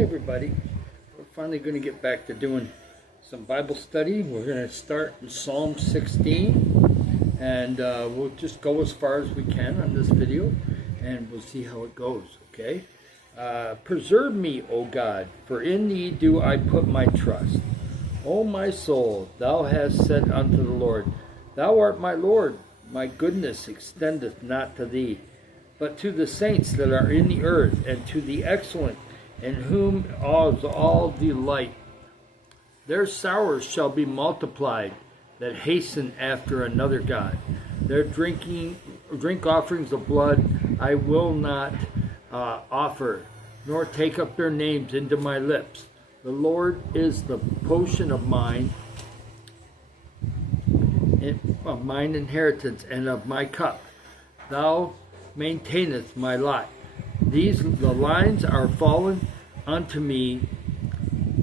Hi everybody. We're finally going to get back to doing some Bible study. We're going to start in Psalm 16 and we'll just go as far as we can on this video and we'll see how it goes, okay? Preserve me, O God, for in thee do I put my trust. O my soul, thou hast said unto the Lord, Thou art my Lord, my goodness extendeth not to thee, but to the saints that are in the earth, and to the excellent, in whom is all delight. Their sorrows shall be multiplied, that hasten after another God. Their drink offerings of blood I will not offer, nor take up their names into my lips. The Lord is the portion of mine inheritance, and of my cup. Thou maintaineth my lot. The lines are fallen unto me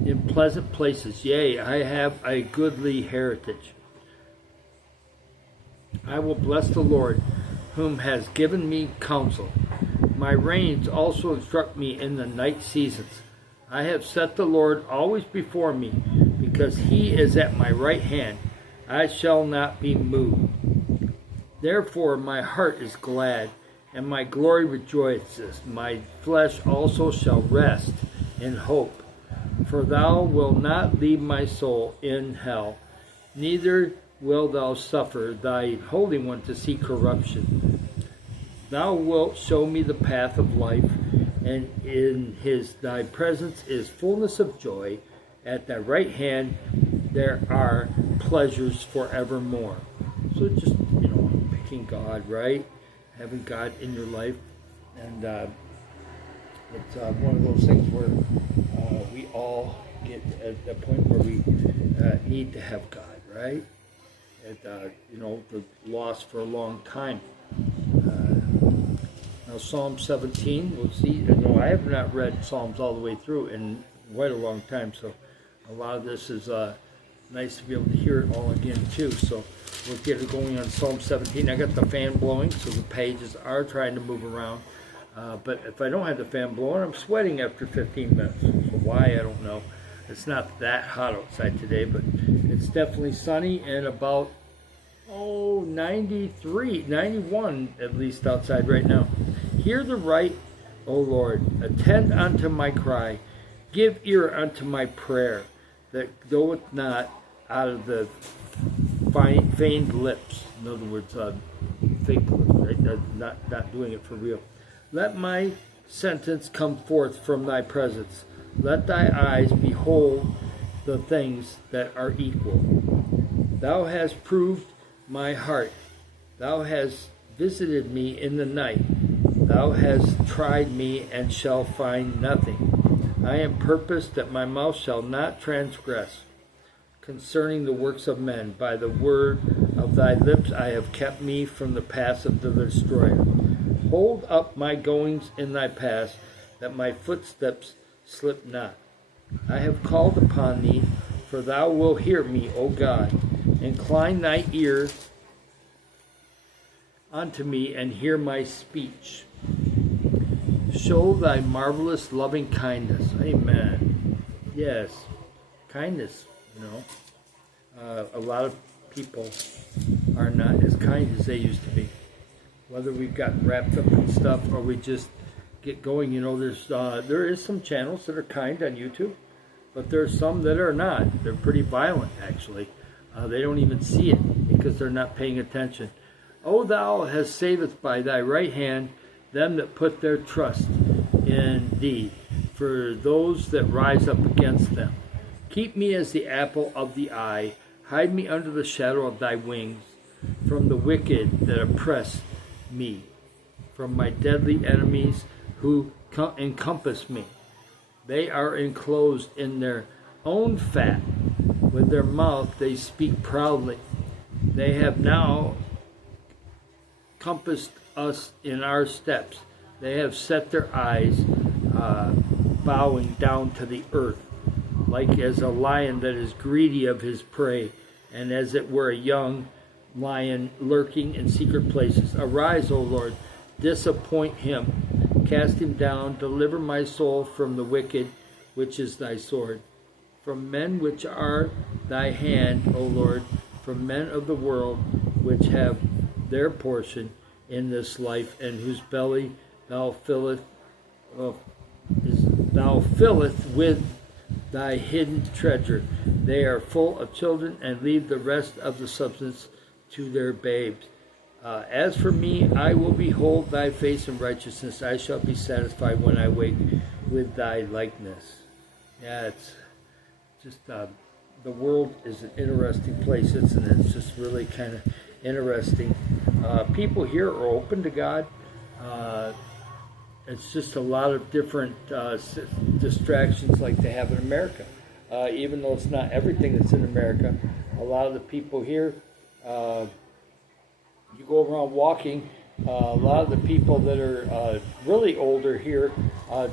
in pleasant places. Yea, I have a goodly heritage. I will bless the Lord, whom has given me counsel. My reins also instruct me in the night seasons. I have set the Lord always before me, because he is at my right hand. I shall not be moved. Therefore my heart is glad, and my glory rejoices. My flesh also shall rest in hope. For thou wilt not leave my soul in hell, neither wilt thou suffer thy Holy One to see corruption. Thou wilt show me the path of life, and in thy presence is fullness of joy. At thy right hand there are pleasures forevermore. So just, picking God, right? Having God in your life. And it's one of those things where we all get at the point where we need to have God, right? The loss for a long time. Now Psalm 17, we'll see. I have not read Psalms all the way through in quite a long time, so a lot of this is nice to be able to hear it all again too. So we'll get it going on Psalm 17. I got the fan blowing, so the pages are trying to move around. But if I don't have the fan blowing, I'm sweating after 15 minutes. So why, I don't know. It's not that hot outside today, but it's definitely sunny and about 93, 91 at least outside right now. Hear the right, O Lord, attend unto my cry. Give ear unto my prayer, that goeth not out of the feigned lips. In other words, fake lips, right? Not doing it for real. Let my sentence come forth from thy presence. Let thy eyes behold the things that are equal. Thou hast proved my heart. Thou hast visited me in the night. Thou hast tried me and shall find nothing. I am purposed that my mouth shall not transgress concerning the works of men. By the word of thy lips I have kept me from the paths of the destroyer. Hold up my goings in thy paths, that my footsteps slip not. I have called upon thee, for thou wilt hear me, O God. Incline thy ear unto me, and hear my speech. Show thy marvelous loving kindness. Amen. Yes, kindness, a lot of people are not as kind as they used to be. Whether we've gotten wrapped up in stuff or we just get going, there is some channels that are kind on YouTube, but there's some that are not. They're pretty violent, actually. They don't even see it because they're not paying attention. O thou hast saved by thy right hand them that put their trust in thee, for those that rise up against them. Keep me as the apple of the eye. Hide me under the shadow of thy wings, from the wicked that oppress me, from my deadly enemies who encompass me. They are enclosed in their own fat. With their mouth they speak proudly. They have now compassed us in our steps. They have set their eyes bowing down to the earth, like as a lion that is greedy of his prey, and as it were a young lion lurking in secret places. Arise, O Lord, disappoint him, cast him down, deliver my soul from the wicked, which is thy sword. From men which are thy hand, O Lord, from men of the world which have their portion in this life, and whose belly thou filleth with thy hidden treasure. They are full of children, and leave the rest of the substance to their babes. As for me, I will behold thy face in righteousness. I shall be satisfied when I wake with thy likeness. Yeah, it's just the world is an interesting place, isn't it? It's just really kind of interesting. People here are open to God. It's just a lot of different distractions like they have in America. Even though it's not everything that's in America, a lot of the people here, you go around walking, a lot of the people that are really older here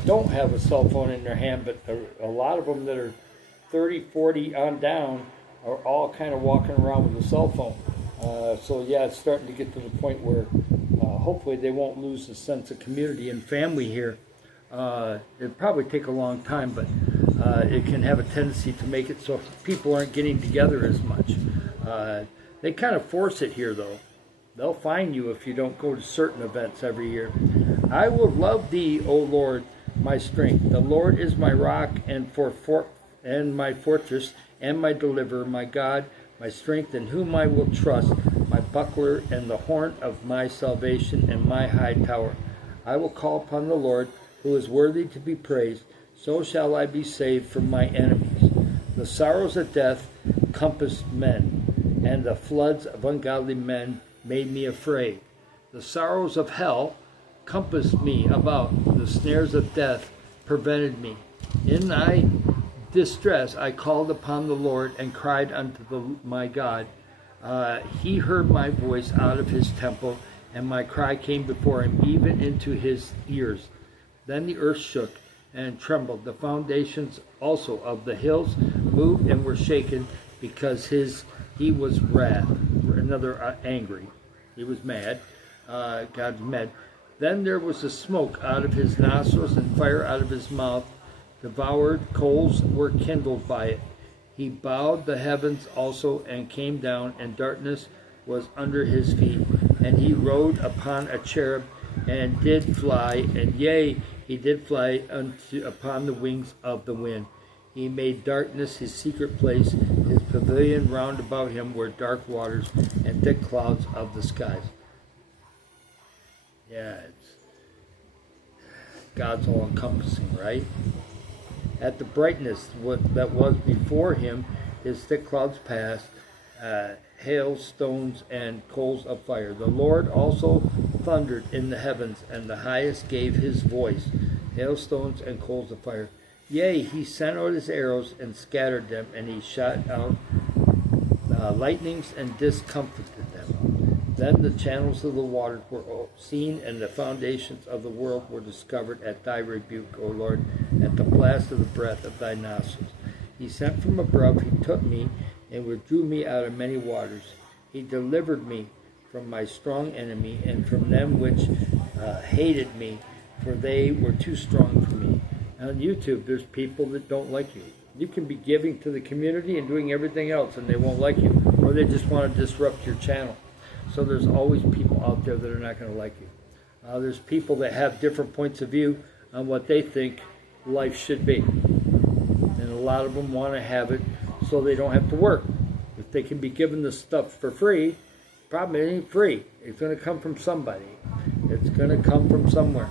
don't have a cell phone in their hand, but a lot of them that are 30, 40 on down are all kind of walking around with a cell phone. So yeah, it's starting to get to the point where hopefully they won't lose the sense of community and family here. It'll probably take a long time, but it can have a tendency to make it so people aren't getting together as much. They kind of force it here, though. They'll fine you if you don't go to certain events every year. I will love thee, O Lord, my strength. The Lord is my rock and my fortress and my deliverer, my God, my strength, in whom I will trust, my buckler and the horn of my salvation and my high tower. I will call upon the Lord, who is worthy to be praised. So shall I be saved from my enemies. The sorrows of death compassed men, and the floods of ungodly men made me afraid. The sorrows of hell compassed me about. The snares of death prevented me. In thy distress I called upon the Lord and cried unto my God. He heard my voice out of his temple, and my cry came before him, even into his ears. Then the earth shook and trembled. The foundations also of the hills moved and were shaken, because he was wrath. Another angry. He was mad. God's mad. Then there was a smoke out of his nostrils and fire out of his mouth. Devoured coals were kindled by it. He bowed the heavens also and came down, and darkness was under his feet. And he rode upon a cherub and did fly, and yea, he did fly upon the wings of the wind. He made darkness his secret place. His pavilion round about him were dark waters and thick clouds of the skies. Yeah, God's all-encompassing, right? At the brightness that was before him, his thick clouds passed, hailstones and coals of fire. The Lord also thundered in the heavens, and the highest gave his voice, hailstones and coals of fire. Yea, he sent out his arrows and scattered them, and he shot out lightnings and discomfited them. Then the channels of the waters were seen, and the foundations of the world were discovered at thy rebuke, O Lord, at the blast of the breath of thy nostrils. He sent from above, he took me, and withdrew me out of many waters. He delivered me from my strong enemy, and from them which hated me, for they were too strong for me. On YouTube, there's people that don't like you. You can be giving to the community and doing everything else, and they won't like you, or they just want to disrupt your channel. So there's always people out there that are not going to like you. There's people that have different points of view on what they think life should be. And a lot of them want to have it so they don't have to work. If they can be given this stuff for free, probably it ain't free. It's going to come from somebody. It's going to come from somewhere.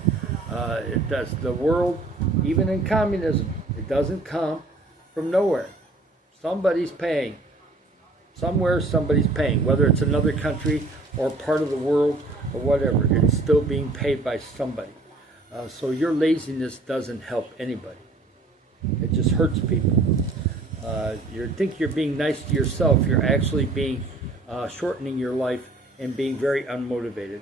It does. The world, even in communism, it doesn't come from nowhere. Somebody's paying. Somewhere somebody's paying, whether it's another country or part of the world or whatever. It's still being paid by somebody. So your laziness doesn't help anybody. It just hurts people. You think you're being nice to yourself. You're actually being shortening your life and being very unmotivated.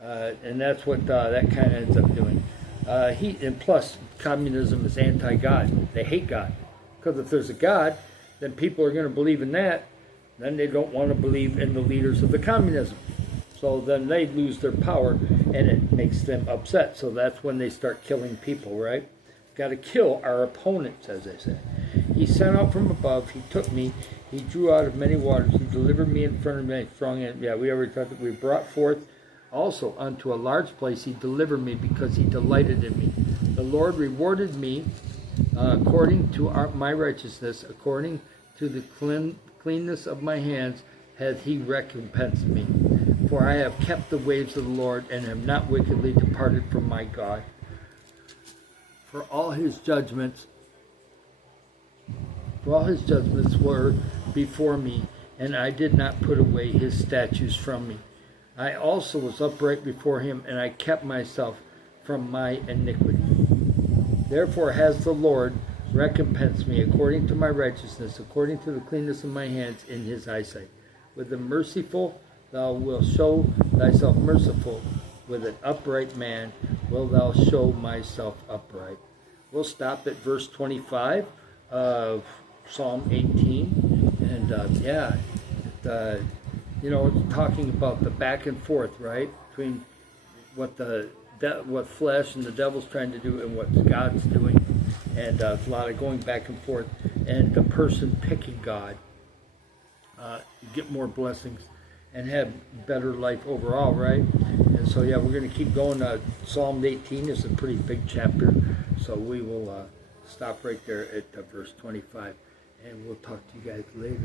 And that's what that kind of ends up doing. And plus, communism is anti-God. They hate God. Because if there's a God, then people are going to believe in that. Then they don't want to believe in the leaders of the communism. So then they lose their power, and it makes them upset. So that's when they start killing people, right? got to kill our opponents, as they say. He sent out from above. He took me. He drew out of many waters. He delivered me in front of many strong enemies. Yeah, we already talked that we brought forth also unto a large place. He delivered me because he delighted in me. The Lord rewarded me according to my righteousness, according to the cleanness of my hands, hath he recompensed me. For I have kept the ways of the Lord, and have not wickedly departed from my God. For all his judgments were before me, and I did not put away his statutes from me. I also was upright before him, and I kept myself from my iniquity. Therefore has the Lord recompensed me according to my righteousness, according to the cleanness of my hands in his eyesight. With the merciful thou wilt show thyself merciful. With an upright man wilt thou show myself upright. We'll stop at verse 25 of Psalm 18. And it's talking about the back and forth, right? Between what flesh and the devil's trying to do and what God's doing. And a lot of going back and forth. And the person picking God. Get more blessings and have better life overall, right? And so, we're going to keep going. Psalm 18 is a pretty big chapter. So we will stop right there at verse 25. And we'll talk to you guys later.